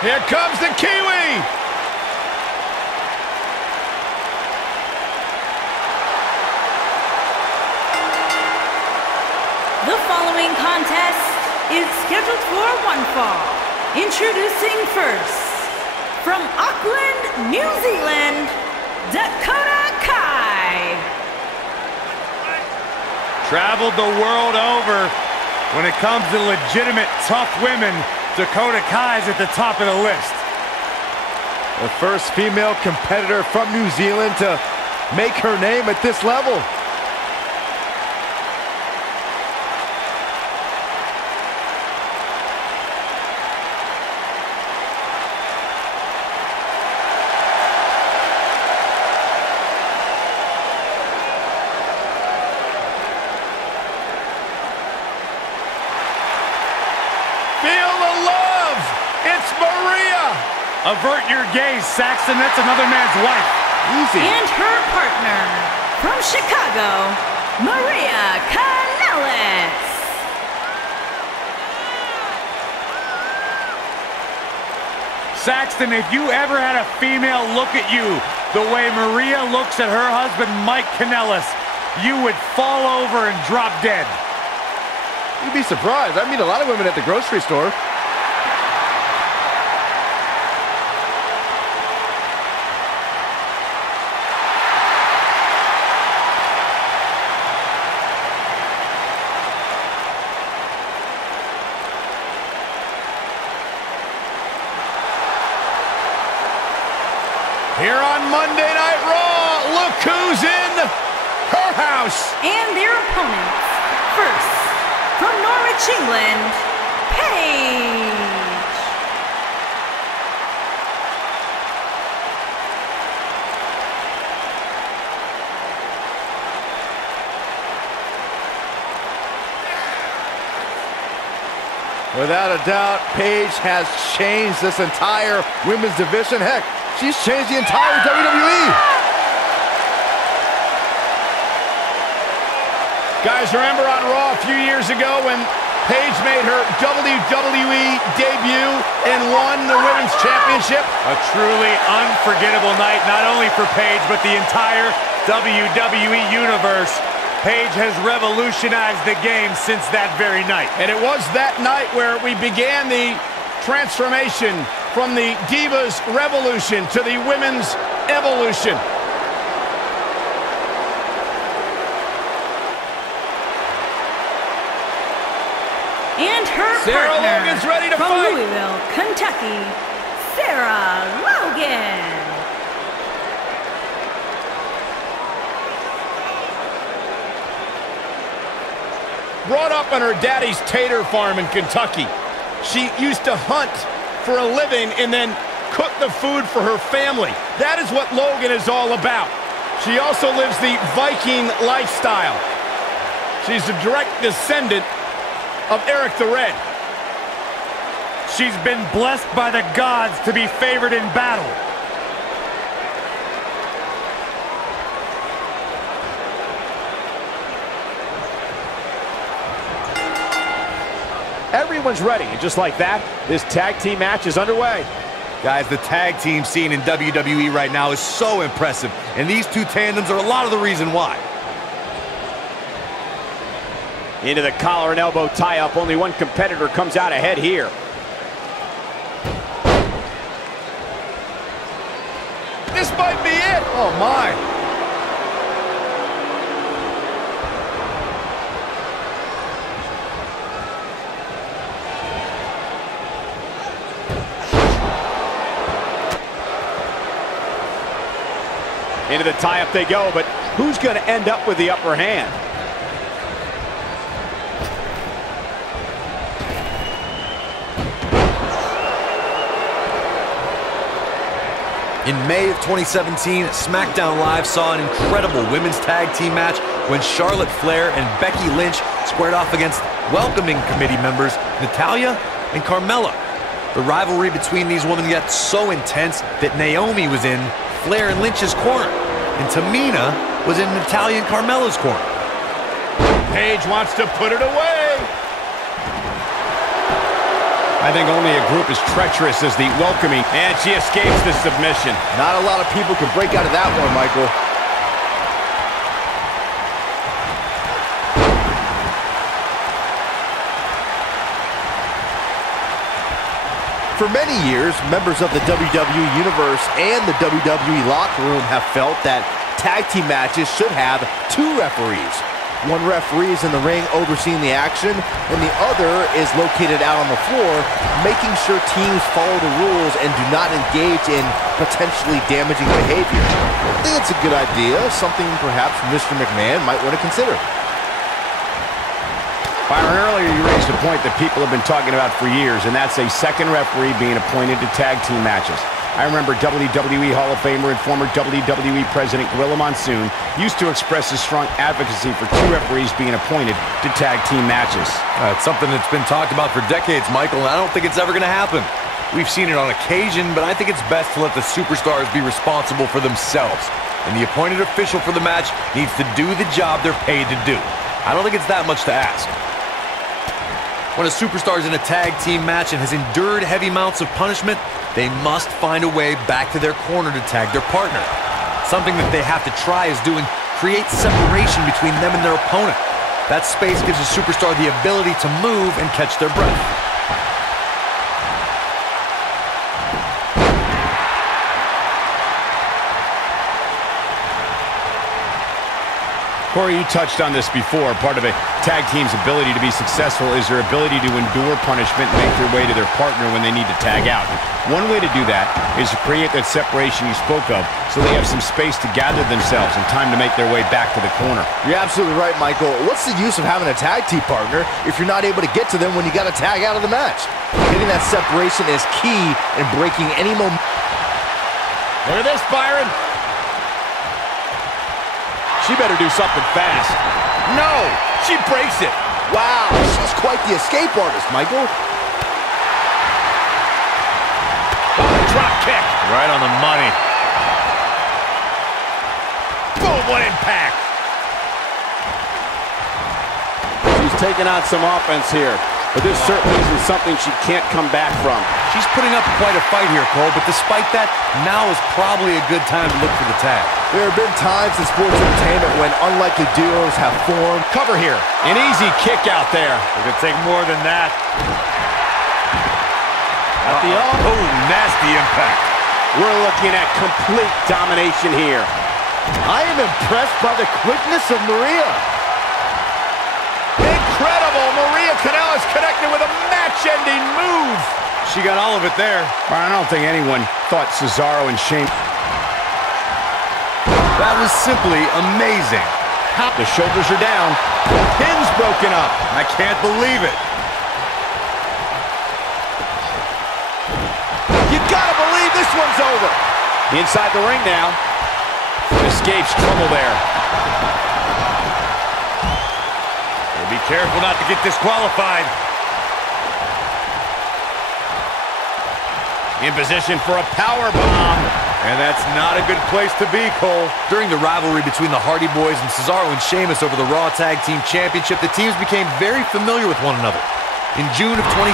Here comes the Kiwi. The following contest is scheduled for one fall. Introducing first, from Auckland, New Zealand, Dakota Kai. Traveled the world over. When it comes to legitimate tough women, Dakota Kai's at the top of the list. The first female competitor from New Zealand to make her name at this level. Avert your gaze, Saxton. That's another man's wife. Easy. And her partner, from Chicago, Maria Kanellis. Saxton, if you ever had a female look at you the way Maria looks at her husband, Mike Kanellis, you would fall over and drop dead. You'd be surprised. I meet a lot of women at the grocery store. Here on Monday Night Raw, look who's in her house. And their opponents. First, from Norwich, England, Paige. Without a doubt, Paige has changed this entire women's division. Heck, she's changed the entire WWE. Guys, remember on Raw a few years ago when Paige made her WWE debut and won the Women's Championship? A truly unforgettable night, not only for Paige, but the entire WWE Universe. Paige has revolutionized the game since that very night. And it was that night where we began the transformation from the Divas Revolution to the Women's Evolution. And her Sarah partner, Logan's ready to from fight. Louisville, Kentucky, Sarah Logan. Brought up on her daddy's tater farm in Kentucky. She used to hunt for a living and then cook the food for her family. That is what Logan is all about. She also lives the Viking lifestyle. She's a direct descendant of Eric the Red. She's been blessed by the gods to be favored in battle. Everyone's ready, and just like that, this tag team match is underway. Guys, the tag team scene in WWE right now is so impressive, and these two tandems are a lot of the reason why. Into the collar and elbow tie-up. Only one competitor comes out ahead here. This might be it. Oh, my. Into the tie-up they go, but who's going to end up with the upper hand? In May of 2017, SmackDown Live saw an incredible women's tag team match when Charlotte Flair and Becky Lynch squared off against welcoming committee members Natalya and Carmella. The rivalry between these women got so intense that Naomi was in Flair and Lynch's corner, and Tamina was in Natalya and Carmella's corner. Paige wants to put it away. I think only a group as treacherous as the Welcoming, and she escapes the submission. Not a lot of people can break out of that one, Michael. For many years, members of the WWE Universe and the WWE locker room have felt that tag team matches should have two referees. One referee is in the ring overseeing the action, and the other is located out on the floor, making sure teams follow the rules and do not engage in potentially damaging behavior. I think it's a good idea, something perhaps Mr. McMahon might want to consider. Byron, earlier you raised a point that people have been talking about for years, and that's a second referee being appointed to tag team matches. I remember WWE Hall of Famer and former WWE President Gorilla Monsoon used to express his strong advocacy for two referees being appointed to tag team matches. It's something that's been talked about for decades, Michael, and I don't think it's ever going to happen. We've seen it on occasion, but I think it's best to let the superstars be responsible for themselves. And the appointed official for the match needs to do the job they're paid to do. I don't think it's that much to ask. When a superstar is in a tag team match and has endured heavy amounts of punishment, they must find a way back to their corner to tag their partner. Something that they have to try is doing create separation between them and their opponent. That space gives a superstar the ability to move and catch their breath. Corey, you touched on this before. Part of a tag team's ability to be successful is their ability to endure punishment and make their way to their partner when they need to tag out. One way to do that is to create that separation you spoke of so they have some space to gather themselves and time to make their way back to the corner. You're absolutely right, Michael. What's the use of having a tag team partner if you're not able to get to them when you got to tag out of the match? Getting that separation is key in breaking any momentum. Look at this, Byron. She better do something fast. No! She breaks it. Wow, she's quite the escape artist, Michael. Oh, drop kick. Right on the money. Boom, what impact. She's taking on some offense here, but this certainly isn't something she can't come back from. She's putting up quite a fight here, Cole, but despite that, now is probably a good time to look for the tag. There have been times in sports entertainment when unlikely duos have formed. Cover here. An easy kick out there. It could take more than that. At the oh, nasty impact. We're looking at complete domination here. I am impressed by the quickness of Maria. Incredible! Maria Kanellis connected with a match-ending move. She got all of it there. I don't think anyone thought Cesaro and Shane. That was simply amazing. The shoulders are down. The pin's broken up. I can't believe it. You gotta believe this one's over. Inside the ring now. Escapes trouble there. Be careful not to get disqualified. In position for a power bomb. And that's not a good place to be, Cole. During the rivalry between the Hardy Boys and Cesaro and Sheamus over the Raw Tag Team Championship, the teams became very familiar with one another. In June of 2017,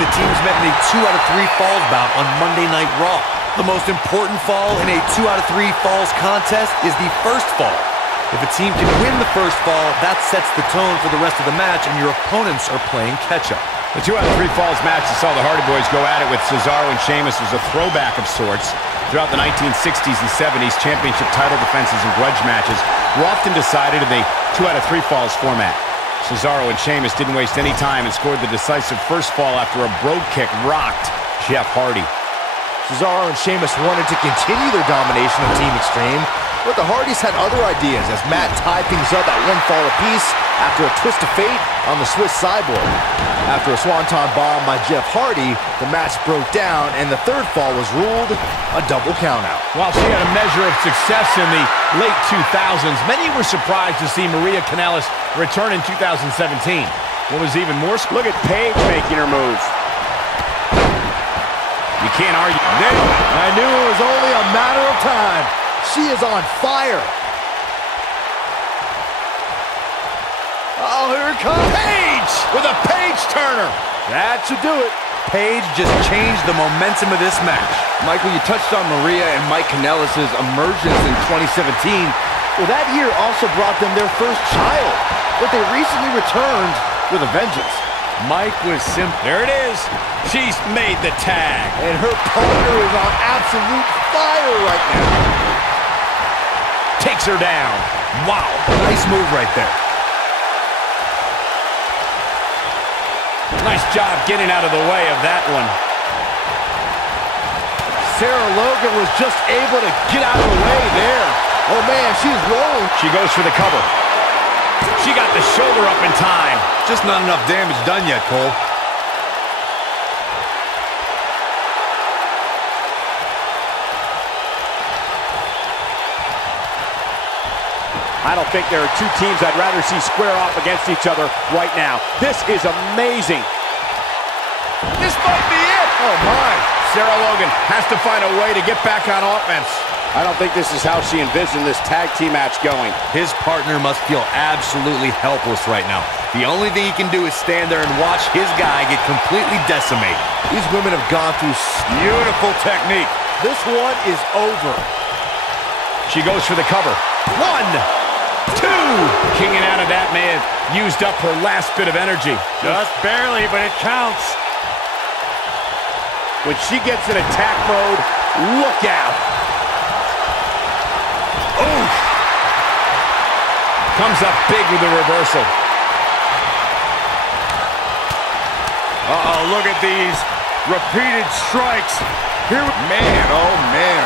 the teams met in a 2 out of 3 falls bout on Monday Night Raw. The most important fall in a 2 out of 3 falls contest is the first fall. If a team can win the first fall, that sets the tone for the rest of the match, and your opponents are playing catch-up. The 2 out of 3 falls match that saw the Hardy Boys go at it with Cesaro and Sheamus was a throwback of sorts. Throughout the 1960s and 70s, championship title defenses and grudge matches were often decided in a 2 out of 3 falls format. Cesaro and Sheamus didn't waste any time and scored the decisive first fall after a brogue kick rocked Jeff Hardy. Cesaro and Sheamus wanted to continue their domination of Team Extreme, but the Hardys had other ideas as Matt tied things up at 1 fall apiece after a twist of fate on the Swiss Cyborg. After a swanton bomb by Jeff Hardy, the match broke down and the third fall was ruled a double countout. While she had a measure of success in the late 2000s, many were surprised to see Maria Kanellis return in 2017. What was even more... Look at Paige making her move. You can't argue. I knew it was only a matter of time. She is on fire. Oh, here it comes. Paige with a page turner. That should do it. Paige just changed the momentum of this match. Michael, you touched on Maria and Mike Kanellis' emergence in 2017. Well, that year also brought them their first child, but they recently returned with a vengeance. Mike was simple. There it is. She's made the tag. And her partner is on absolute fire right now. Takes her down. Wow. Nice move right there. Nice job getting out of the way of that one. Sarah Logan was just able to get out of the way there. Oh, man, she's rolling. She goes for the cover. She got the shoulder up in time. Just not enough damage done yet, Cole. I don't think there are two teams I'd rather see square off against each other right now. This is amazing. This might be it. Oh, my. Sarah Logan has to find a way to get back on offense. I don't think this is how she envisioned this tag team match going. His partner must feel absolutely helpless right now. The only thing he can do is stand there and watch his guy get completely decimated. These women have gone through Beautiful technique. This one is over. She goes for the cover. 1, 2. Kicking out of that may have used up her last bit of energy. Just barely, but it counts. When she gets in attack mode, look out. Oof. Comes up big with the reversal. Uh-oh, look at these repeated strikes. Man, oh man.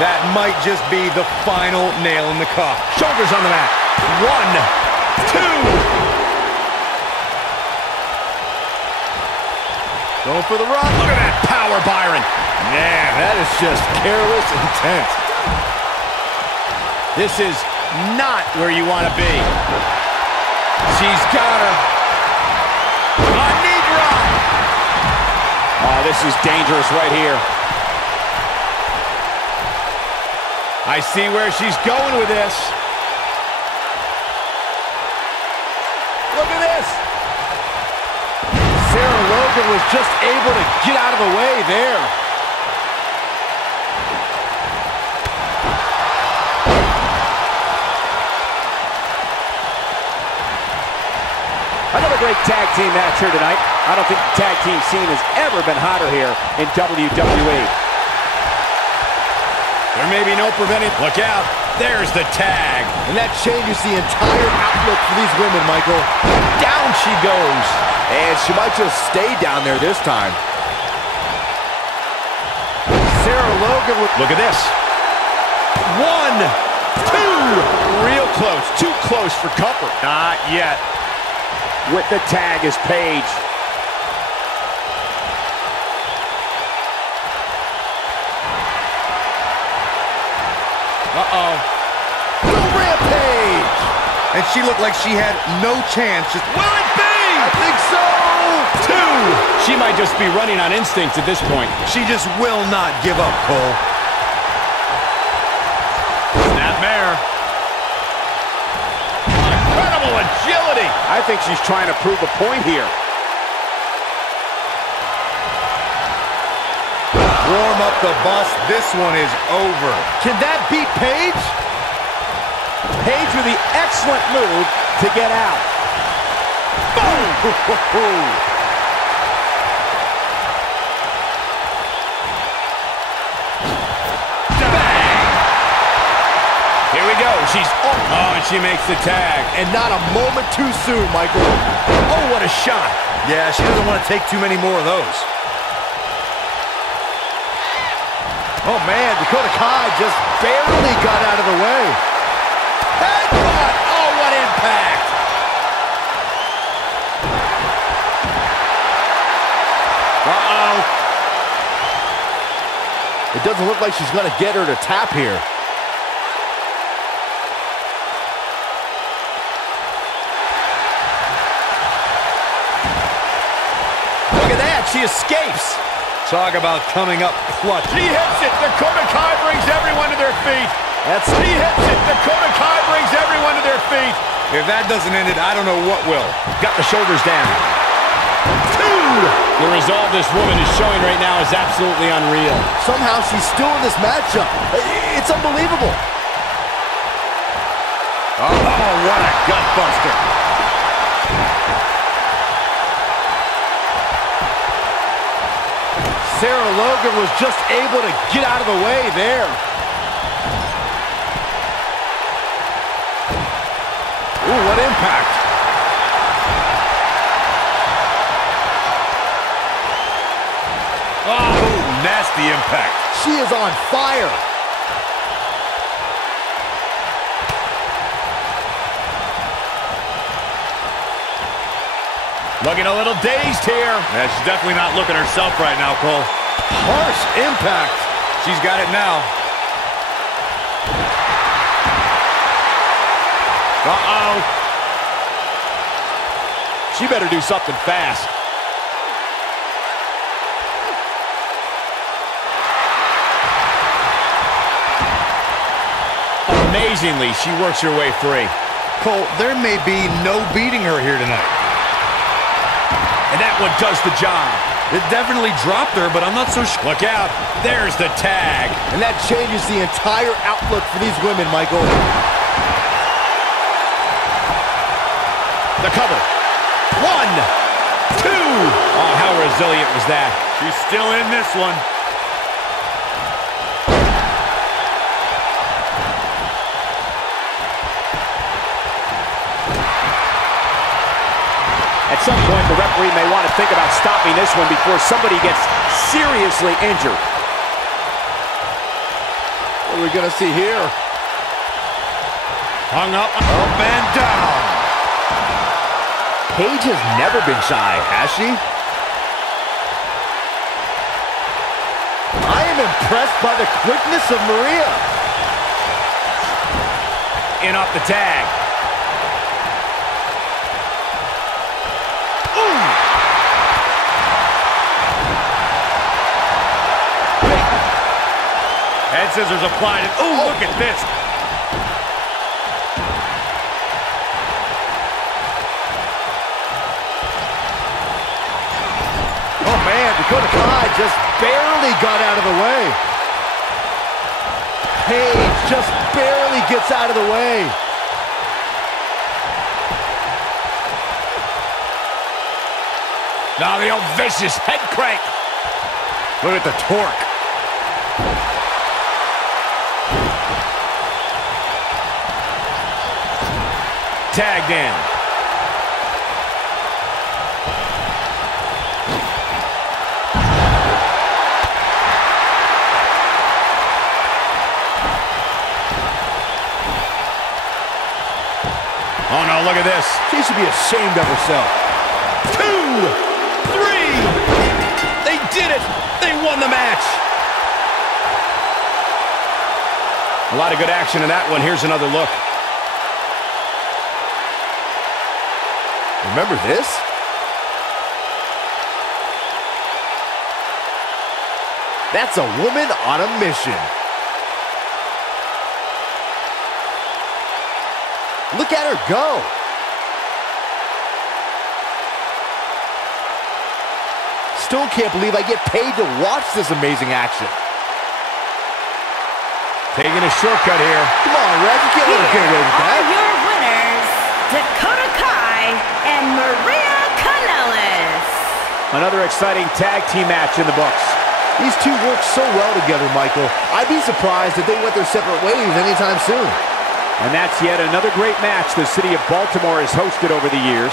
That might just be the final nail in the coffin. Shoulders on the mat. 1, 2. Going for the run. Look at that power, Byron. Man, that is just careless intent. This is not where you want to be. She's got her. A knee drop. Oh, this is dangerous right here. I see where she's going with this. Look at this. Sarah Logan was just able to get out of the way there. Another great tag team match here tonight. I don't think the tag team scene has ever been hotter here in WWE. There may be no preventing. Look out. There's the tag. And that changes the entire outlook for these women, Michael. Down she goes. And she might just stay down there this time. Sarah Logan with... Look at this. 1, 2. Real close. Too close for comfort. Not yet. With the tag is Paige. Uh-oh. The Rampage! And she looked like she had no chance. Just Will it be? I think so! 2. She might just be running on instinct at this point. She just will not give up, Cole. Snapmare. Incredible agility. I think she's trying to prove a point here. Warm up the bus. This one is over. Can that beat Paige? Paige with the excellent move to get out. Boom! Here we go. She's oh, and she makes the tag. And not a moment too soon, Michael. Oh, what a shot. Yeah, she doesn't want to take too many more of those. Oh, man, Dakota just barely got out of the way. Headbutt. Oh, what impact. Uh-oh. It doesn't look like she's going to get her to tap here. Look at that. She escapes. Talk about coming up clutch. She hits it. Dakota Kai brings everyone to their feet. He hits it. Dakota Kai brings everyone to their feet. If that doesn't end it, I don't know what will. Got the shoulders down. 2. The resolve this woman is showing right now is absolutely unreal. Somehow she's still in this matchup. It's unbelievable. Oh, what a gutbuster. Sarah Logan was just able to get out of the way there. Ooh, what impact. Oh, nasty impact. She is on fire. Looking a little dazed here. Yeah, she's definitely not looking herself right now, Cole. Harsh impact. She's got it now. Uh-oh. She better do something fast. Amazingly, she works her way free. Cole, there may be no beating her here tonight. And that one does the job. It definitely dropped her, but I'm not so sure. Look out. There's the tag. And that changes the entire outlook for these women, Michael. The cover. 1, 2. Oh, how resilient was that? She's still in this one. At some point, the referee may want to think about stopping this one before somebody gets seriously injured. What are we going to see here? Hung up. Up and down. Paige has never been shy, has she? I am impressed by the quickness of Maria. In off the tag. Head scissors applied. And, ooh, look at this. Oh, man, Dakota just barely got out of the way. Paige just barely gets out of the way. Now the old vicious head crank. Look at the torque. Tagged in. Oh no, look at this. She should be ashamed of herself. 2, 3. They did it. They won the match. A lot of good action in that one. Here's another look. Remember this? That's a woman on a mission. Look at her go. Still can't believe I get paid to watch this amazing action. Taking a shortcut here. Come on, Ref, you can't let her get away with that. Are your winners, Dakota and Maria Kanellis. Another exciting tag team match in the books. These two work so well together, Michael. I'd be surprised if they went their separate ways anytime soon. And that's yet another great match the city of Baltimore has hosted over the years.